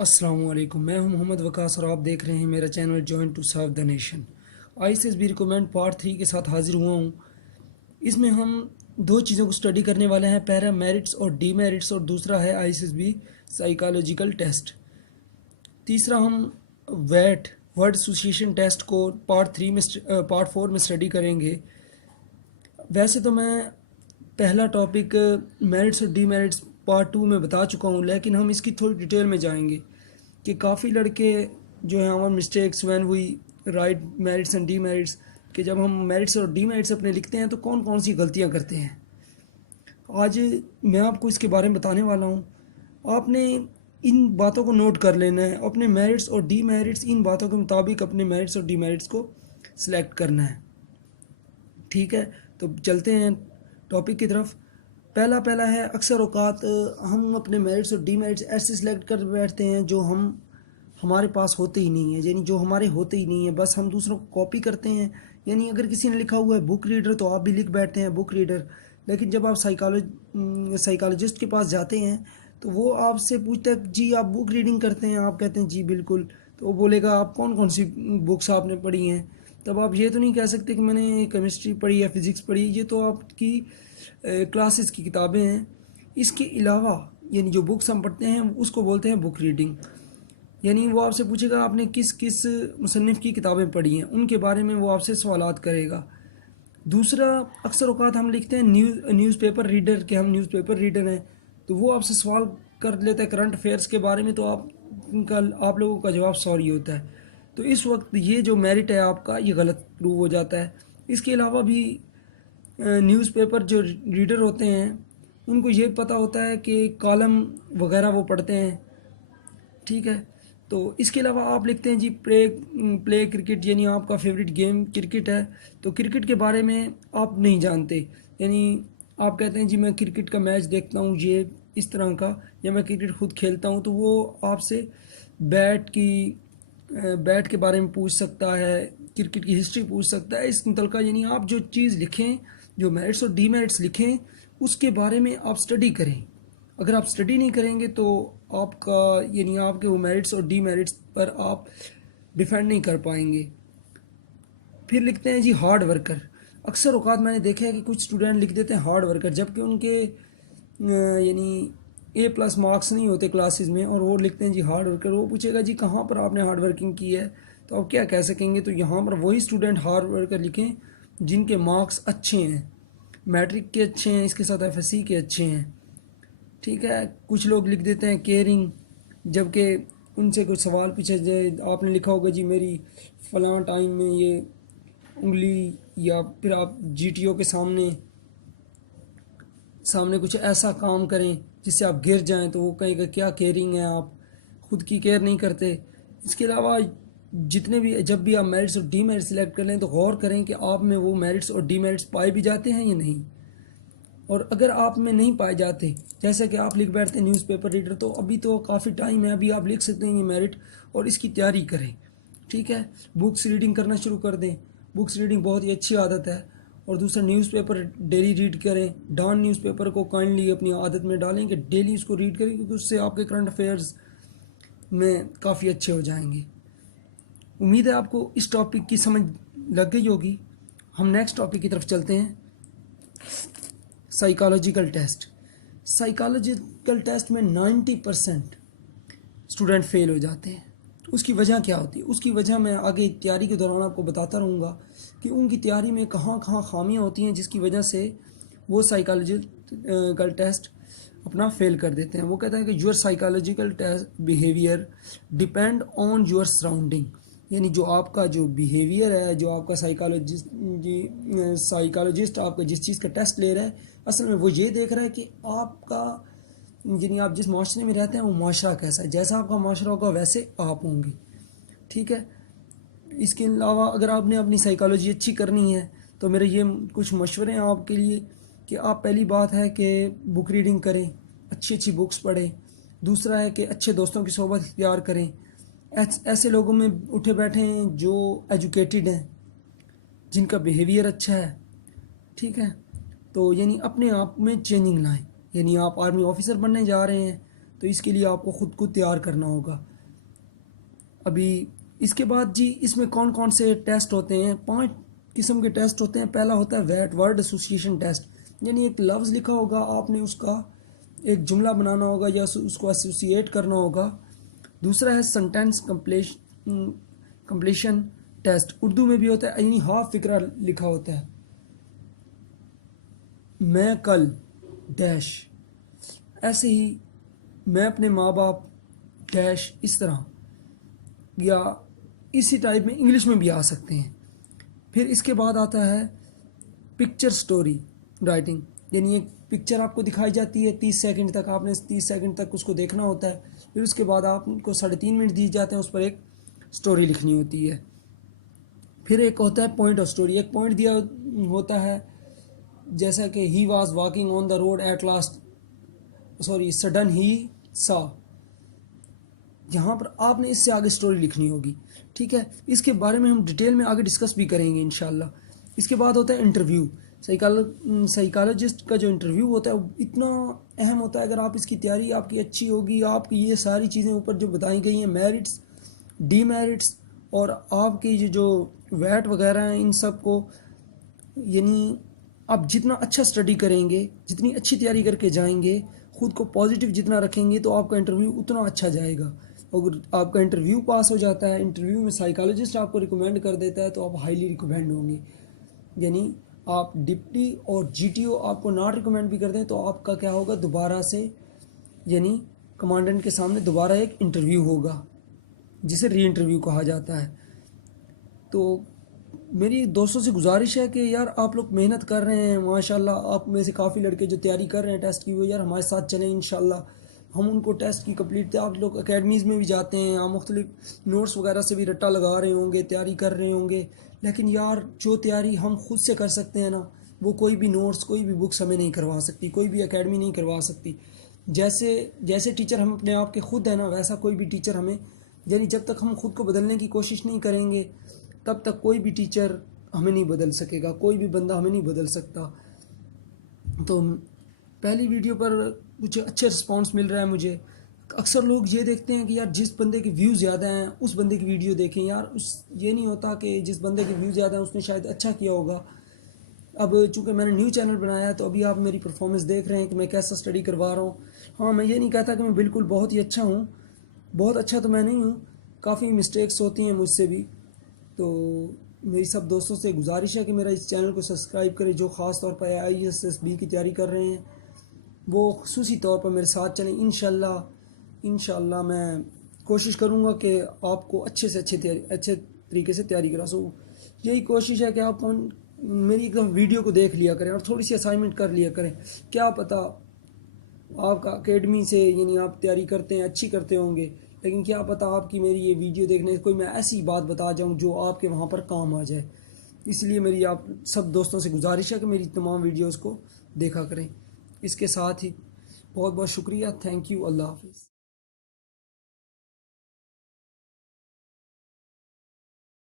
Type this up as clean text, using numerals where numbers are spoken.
अस्सलाम वालेकुम। मैं हूं मोहम्मद वकास और आप देख रहे हैं मेरा channel join to serve the nation. ICSB recommend part 3 के साथ हाजिर हुआ हूं। इसमें हम दो चीज़ों को स्टडी करने वाले हैं, पहला मेरिट्स और डीमेरिट्स और दूसरा है आईसीएसबी साइकोलॉजिकल टेस्ट। तीसरा हम वैट वर्ड एसोसिएशन टेस्ट को पार्ट 4 में स्टडी करेंगे। वैसे तो मैं पहला टॉपिक मेरिट्स और डीमेरिट्स पार्ट 2 में बता चुका हूँ, लेकिन हम इसकी थोड़ी डिटेल में जाएंगे कि काफ़ी लड़के जो हैं हमारे mistakes when we write merits and demerits, कि जब हम मेरिट्स और डीमेरिट्स अपने लिखते हैं तो कौन कौन सी गलतियाँ करते हैं। आज मैं आपको इसके बारे में बताने वाला हूँ। आपने इन बातों को नोट कर लेना है, अपने मेरिट्स और डीमेरिट्स इन बातों के मुताबिक अपने मेरिट्स और डीमेरिट्स को सिलेक्ट करना है। ठीक है, तो चलते हैं टॉपिक की तरफ। पहला है, अक्सर औकात हम अपने मेरिट्स और डीमेरिट्स ऐसे सिलेक्ट कर बैठते हैं जो हमारे पास होते ही नहीं है, यानी जो हमारे होते ही नहीं है, बस हम दूसरों को कॉपी करते हैं। यानी अगर किसी ने लिखा हुआ है बुक रीडर तो आप भी लिख बैठते हैं बुक रीडर। लेकिन जब आप साइकोलॉजिस्ट के पास जाते हैं तो वो आपसे पूछता है जी आप बुक रीडिंग करते हैं, आप कहते हैं जी बिल्कुल। तो वो बोलेगा आप कौन कौन सी बुक्स आपने पढ़ी हैं। तब आप ये तो नहीं कह सकते कि मैंने केमिस्ट्री पढ़ी या फिज़िक्स पढ़ी, ये तो आपकी क्लासेस की किताबें हैं। इसके अलावा यानी जो बुक्स हम पढ़ते हैं उसको बोलते हैं बुक रीडिंग। यानी वो आपसे पूछेगा आपने किस किस मुसन्निफ़ की किताबें पढ़ी हैं, उनके बारे में वो आपसे सवालात करेगा। दूसरा, अक्सर औक़ात हम लिखते हैं न्यूज़पेपर रीडर के, हम न्यूज़पेपर रीडर हैं, तो वो आपसे सवाल कर लेता है करंट अफेयर्स के बारे में, तो आप लोगों का जवाब सॉरी होता है। तो इस वक्त ये जो मेरिट है आपका ये गलत प्रूव हो जाता है। इसके अलावा भी न्यूज़पेपर जो रीडर होते हैं उनको ये पता होता है कि कॉलम वगैरह वो पढ़ते हैं। ठीक है, तो इसके अलावा आप लिखते हैं जी प्ले क्रिकेट, यानी आपका फेवरेट गेम क्रिकेट है, तो क्रिकेट के बारे में आप नहीं जानते। यानी आप कहते हैं जी मैं क्रिकेट का मैच देखता हूँ ये इस तरह का, या मैं क्रिकेट खुद खेलता हूँ, तो वो आपसे बैट के बारे में पूछ सकता है, क्रिकेट की हिस्ट्री पूछ सकता है, इस मुतलका। यानी आप जो चीज़ लिखें, जो मेरिट्स और डीमेरिट्स लिखें, उसके बारे में आप स्टडी करें। अगर आप स्टडी नहीं करेंगे तो आपका यानी आपके वो मेरिट्स और डीमेरिट्स पर आप डिफेंड नहीं कर पाएंगे। फिर लिखते हैं जी हार्ड वर्कर। अक्सर औकात मैंने देखा है कि कुछ स्टूडेंट लिख देते हैं हार्ड वर्कर, जबकि उनके यानी A+ मार्क्स नहीं होते क्लासेस में, और वो लिखते हैं जी हार्ड वर्कर। वो पूछेगा जी कहाँ पर आपने हार्ड वर्किंग की है, तो आप क्या कह सकेंगे, तो यहाँ पर वही स्टूडेंट हार्ड वर्कर लिखें जिनके मार्क्स अच्छे हैं, मैट्रिक के अच्छे हैं, इसके साथ FSC के अच्छे हैं। ठीक है, कुछ लोग लिख देते हैं केयरिंग, जबकि उनसे कुछ सवाल पूछे जाए, आपने लिखा होगा जी मेरी फ़लाँ टाइम में ये उंगली, या फिर आप GTO के सामने कुछ ऐसा काम करें जिससे आप गिर जाएं, तो वो कहेगा क्या केयरिंग है, आप खुद की केयर नहीं करते। इसके अलावा जितने भी जब भी आप मेरिट्स और डीमेरिट्स सिलेक्ट कर लें तो गौर करें कि आप में वो मेरिट्स और डीमेरिट्स पाए भी जाते हैं या नहीं। और अगर आप में नहीं पाए जाते, जैसा कि आप लिख बैठते हैं न्यूज़पेपर रीडर, तो अभी तो काफ़ी टाइम है, अभी आप लिख सकते हैं ये मेरिट, और इसकी तैयारी करें। ठीक है, बुक्स रीडिंग करना शुरू कर दें, बुक्स रीडिंग बहुत ही अच्छी आदत है। और दूसरा, न्यूज़पेपर डेली रीड करें। डॉन न्यूज़पेपर को काइंडली अपनी आदत में डालें कि डेली उसको रीड करें, क्योंकि उससे आपके करंट अफेयर्स में काफ़ी अच्छे हो जाएंगे। उम्मीद है आपको इस टॉपिक की समझ लग गई होगी। हम नेक्स्ट टॉपिक की तरफ चलते हैं, साइकोलॉजिकल टेस्ट। साइकोलॉजिकल टेस्ट में 90% स्टूडेंट फेल हो जाते हैं। उसकी वजह क्या होती है, उसकी वजह मैं आगे तैयारी के दौरान आपको बताता रहूँगा कि उनकी तैयारी में कहाँ कहाँ खामियाँ होती हैं, जिसकी वजह से वो साइकोलॉजिकल टेस्ट अपना फेल कर देते हैं। वो कहते हैं कि your psychological test behaviour depend on your surrounding. यानी जो आपका जो बिहेवियर है, जो आपका साइकोलॉजिस्ट आपका जिस चीज़ का टेस्ट ले रहा है, असल में वो ये देख रहा है कि आपका यानी आप जिस माशरे में रहते हैं वो माशरा कैसा है, जैसा आपका माशरा होगा वैसे आप होंगे। ठीक है, इसके अलावा अगर आपने अपनी साइकोलॉजी अच्छी करनी है तो मेरे ये कुछ मशवरे हैं आपके लिए कि आप, पहली बात है कि बुक रीडिंग करें, अच्छी अच्छी बुक्स पढ़ें। दूसरा है कि अच्छे दोस्तों की सोबत इख्तियार करें, ऐसे लोगों में उठे बैठे हैं जो एजुकेटेड हैं, जिनका बिहेवियर अच्छा है। ठीक है, तो यानी अपने आप में चेंजिंग लाएं। यानी आप आर्मी ऑफिसर बनने जा रहे हैं तो इसके लिए आपको ख़ुद को तैयार करना होगा। अभी इसके बाद जी इसमें कौन कौन से टेस्ट होते हैं, 5 किस्म के टेस्ट होते हैं। पहला होता है वैट वर्ड एसोसिएशन टेस्ट, यानी एक लफ्ज़ लिखा होगा, आपने उसका एक जुमला बनाना होगा या उसको एसोसिएट करना होगा। दूसरा है सेंटेंस कंप्लीशन टेस्ट, उर्दू में भी होता है, यानी हाफ फिक्रा लिखा होता है। मैं कल डैश, ऐसे ही मैं अपने माँ बाप डैश, इस तरह, या इसी टाइप में इंग्लिश में भी आ सकते हैं। फिर इसके बाद आता है पिक्चर स्टोरी राइटिंग, यानी एक पिक्चर आपको दिखाई जाती है 30 सेकंड तक, आपने 30 सेकंड तक उसको देखना होता है। फिर उसके बाद आपको 3.5 मिनट दिए जाते हैं, उस पर एक स्टोरी लिखनी होती है। फिर एक होता है पॉइंट ऑफ स्टोरी, एक पॉइंट दिया होता है, जैसा कि he was walking on the road at last sudden he saw, यहाँ पर आपने इससे आगे स्टोरी लिखनी होगी। ठीक है, इसके बारे में हम डिटेल में आगे डिस्कस भी करेंगे इंशाल्लाह। इसके बाद होता है इंटरव्यू। साइकोलॉजिस्ट का जो इंटरव्यू होता है वो इतना अहम होता है। अगर आप इसकी तैयारी आपकी अच्छी होगी, आपकी ये सारी चीज़ें ऊपर जो बताई गई हैं, मेरिट्स, डीमेरिट्स और आपके ये जो वैट वगैरह हैं, इन सब को, यानी आप जितना अच्छा स्टडी करेंगे, जितनी अच्छी तैयारी करके जाएंगे, खुद को पॉजिटिव जितना रखेंगे, तो आपका इंटरव्यू उतना अच्छा जाएगा। अगर आपका इंटरव्यू पास हो जाता है, इंटरव्यू में साइकोलॉजिस्ट आपको रिकमेंड कर देता है, तो आप हाईली रिकमेंड होंगे। यानी आप डिप्टी और जीटीओ आपको नॉट रिकमेंड भी कर दें, तो आपका क्या होगा, दोबारा से यानी कमांडेंट के सामने दोबारा एक इंटरव्यू होगा, जिसे री इंटरव्यू कहा जाता है। तो मेरी दोस्तों से गुजारिश है कि यार आप लोग मेहनत कर रहे हैं माशाल्लाह, आप में से काफ़ी लड़के जो तैयारी कर रहे हैं टेस्ट की, वो यार हमारे साथ चलें इंशाल्लाह। हम उनको टेस्ट की कंप्लीट, आप लोग एकेडमीज़ में भी जाते हैं, आप मुख्तलिफ नोट्स वगैरह से भी रट्टा लगा रहे होंगे, तैयारी कर रहे होंगे, लेकिन यार जो तैयारी हम खुद से कर सकते हैं ना, वो कोई भी नोट्स, कोई भी बुक्स हमें नहीं करवा सकती, कोई भी एकेडमी नहीं करवा सकती। जैसे जैसे टीचर हम अपने आप के खुद है ना, वैसा कोई भी टीचर हमें, यानी जब तक हम खुद को बदलने की कोशिश नहीं करेंगे, तब तक कोई भी टीचर हमें नहीं बदल सकेगा, कोई भी बंदा हमें नहीं बदल सकता। तो पहली वीडियो पर कुछ अच्छे रिस्पांस मिल रहा है मुझे। अक्सर लोग ये देखते हैं कि यार जिस बंदे के व्यूज़ ज़्यादा हैं उस बंदे की वीडियो देखें, यार उस ये नहीं होता कि जिस बंदे के व्यूज़ ज़्यादा हैं उसने शायद अच्छा किया होगा। अब चूँकि मैंने न्यू चैनल बनाया है, तो अभी आप मेरी परफॉर्मेंस देख रहे हैं कि मैं कैसा स्टडी करवा रहा हूँ। हाँ, मैं ये नहीं कहता कि मैं बिल्कुल बहुत ही अच्छा हूँ, बहुत अच्छा तो मैं नहीं हूँ, काफ़ी मिस्टेक्स होती हैं मुझसे भी। तो मेरी सब दोस्तों से गुजारिश है कि मेरा इस चैनल को सब्सक्राइब करें, जो ख़ास तौर पर IASSB की तैयारी कर रहे हैं, वो खुसूसी तौर पर मेरे साथ चलें। इंशाल्लाह मैं कोशिश करूँगा कि आपको अच्छे से अच्छे तरीके से तैयारी करा सकूँ। यही कोशिश है कि आप मेरी एकदम वीडियो को देख लिया करें और थोड़ी सी असाइनमेंट कर लिया करें। क्या पता आपका एकेडमी से, यानी आप तैयारी करते हैं, अच्छी करते होंगे, लेकिन क्या पता आपकी मेरी ये वीडियो देखने से कोई मैं ऐसी बात बता जाऊं जो आपके वहाँ पर काम आ जाए। इसलिए मेरी आप सब दोस्तों से गुजारिश है कि मेरी तमाम वीडियोस को देखा करें। इसके साथ ही बहुत बहुत शुक्रिया, थैंक यू, अल्लाह हाफिज़।